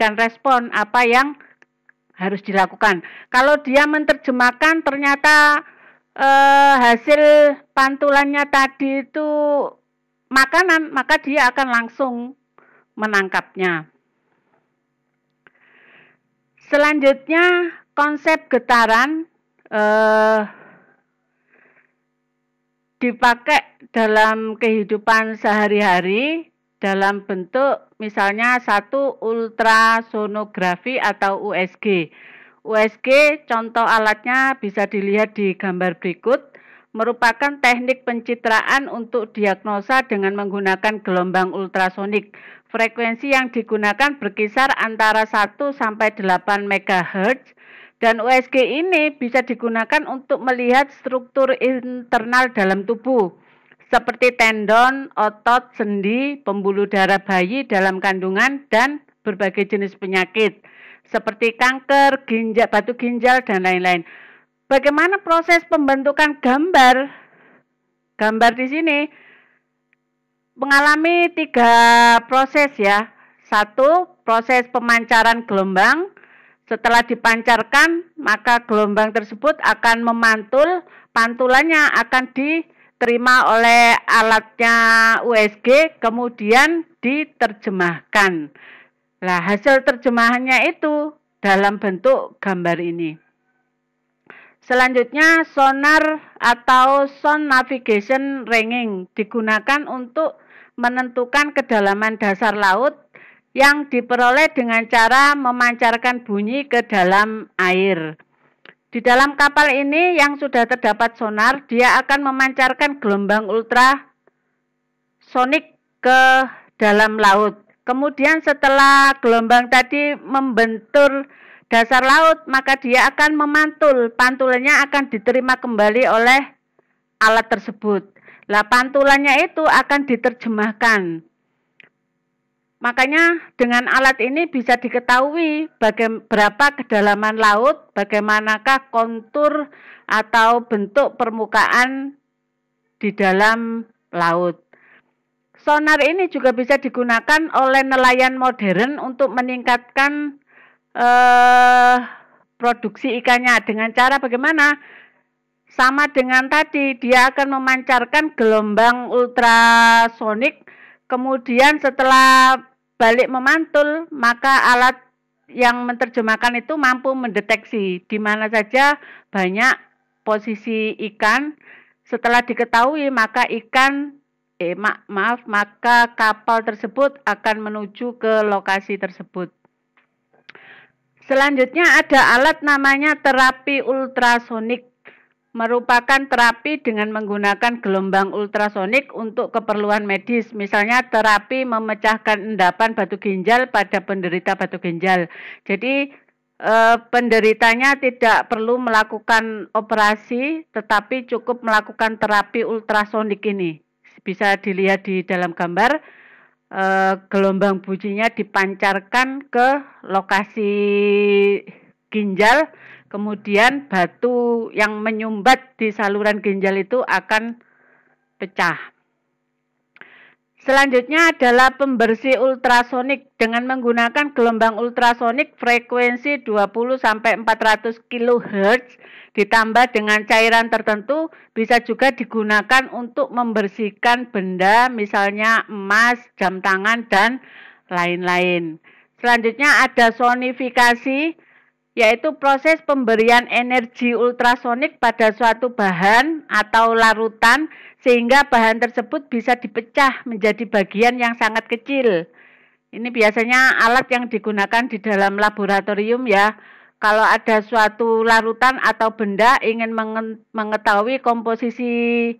memberikan respon apa yang harus dilakukan. Kalau dia menerjemahkan ternyata hasil pantulannya tadi itu makanan, maka dia akan langsung menangkapnya. Selanjutnya konsep getaran dipakai dalam kehidupan sehari-hari dalam bentuk misalnya satu ultrasonografi atau USG. USG contoh alatnya bisa dilihat di gambar berikut, merupakan teknik pencitraan untuk diagnosa dengan menggunakan gelombang ultrasonik. Frekuensi yang digunakan berkisar antara 1 sampai 8 MHz dan USG ini bisa digunakan untuk melihat struktur internal dalam tubuh seperti tendon, otot, sendi, pembuluh darah bayi dalam kandungan, dan berbagai jenis penyakit seperti kanker, ginjal, batu ginjal, dan lain-lain. Bagaimana proses pembentukan gambar? Gambar di sini mengalami 3 proses ya. 1, proses pemancaran gelombang. Setelah dipancarkan, maka gelombang tersebut akan memantul, pantulannya akan diterima oleh alatnya USG, kemudian diterjemahkan. Nah, hasil terjemahannya itu dalam bentuk gambar ini. Selanjutnya, sonar atau sound navigation ringing digunakan untuk menentukan kedalaman dasar laut yang diperoleh dengan cara memancarkan bunyi ke dalam air. Di dalam kapal ini yang sudah terdapat sonar, dia akan memancarkan gelombang ultrasonik ke dalam laut. Kemudian setelah gelombang tadi membentur dasar laut, maka dia akan memantul. Pantulannya akan diterima kembali oleh alat tersebut. Lah, pantulannya itu akan diterjemahkan. Makanya dengan alat ini bisa diketahui berapa kedalaman laut, bagaimanakah kontur atau bentuk permukaan di dalam laut. Sonar ini juga bisa digunakan oleh nelayan modern untuk meningkatkan produksi ikannya. Dengan cara bagaimana? Sama dengan tadi, dia akan memancarkan gelombang ultrasonik, kemudian setelah balik memantul, maka alat yang menerjemahkan itu mampu mendeteksi di mana saja banyak posisi ikan. Setelah diketahui, maka maka kapal tersebut akan menuju ke lokasi tersebut. Selanjutnya ada alat namanya terapi ultrasonik. Merupakan terapi dengan menggunakan gelombang ultrasonik untuk keperluan medis. Misalnya terapi memecahkan endapan batu ginjal pada penderita batu ginjal. Jadi penderitanya tidak perlu melakukan operasi, tetapi cukup melakukan terapi ultrasonik ini. Bisa dilihat di dalam gambar, gelombang bunyinya dipancarkan ke lokasi ginjal, kemudian batu yang menyumbat di saluran ginjal itu akan pecah. Selanjutnya adalah pembersih ultrasonik dengan menggunakan gelombang ultrasonik frekuensi 20-400 kHz ditambah dengan cairan tertentu, bisa juga digunakan untuk membersihkan benda misalnya emas, jam tangan, dan lain-lain. Selanjutnya ada sonifikasi, yaitu proses pemberian energi ultrasonik pada suatu bahan atau larutan sehingga bahan tersebut bisa dipecah menjadi bagian yang sangat kecil. Ini biasanya alat yang digunakan di dalam laboratorium ya. Kalau ada suatu larutan atau benda ingin mengetahui komposisi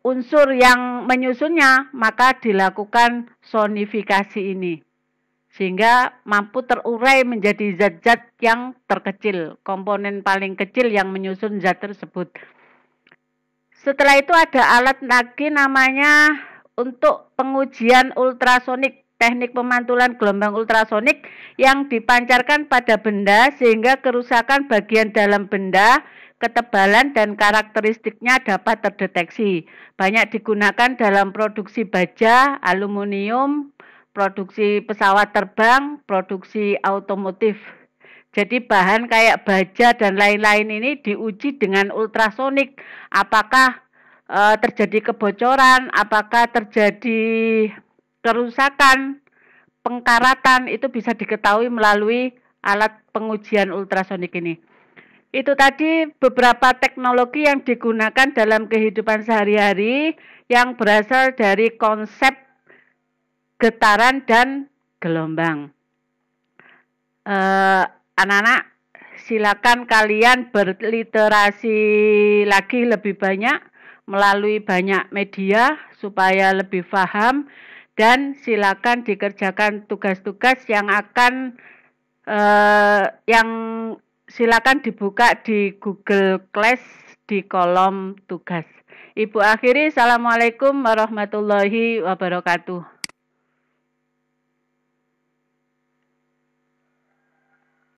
unsur yang menyusunnya, maka dilakukan sonifikasi ini. Sehingga mampu terurai menjadi zat-zat yang terkecil, komponen paling kecil yang menyusun zat tersebut. Setelah itu ada alat lagi namanya untuk pengujian ultrasonik, teknik pemantulan gelombang ultrasonik yang dipancarkan pada benda sehingga kerusakan bagian dalam benda, ketebalan dan karakteristiknya dapat terdeteksi. Banyak digunakan dalam produksi baja, aluminium, produksi pesawat terbang, produksi otomotif. Jadi bahan kayak baja dan lain-lain ini diuji dengan ultrasonik. Apakah terjadi kebocoran, apakah terjadi kerusakan, pengkaratan, itu bisa diketahui melalui alat pengujian ultrasonik ini. Itu tadi beberapa teknologi yang digunakan dalam kehidupan sehari-hari yang berasal dari konsep getaran dan gelombang. Anak-anak, silakan kalian berliterasi lagi lebih banyak melalui banyak media supaya lebih paham, dan silakan dikerjakan tugas-tugas yang akan silakan dibuka di Google Class di kolom tugas. Ibu akhiri, Assalamualaikum warahmatullahi wabarakatuh.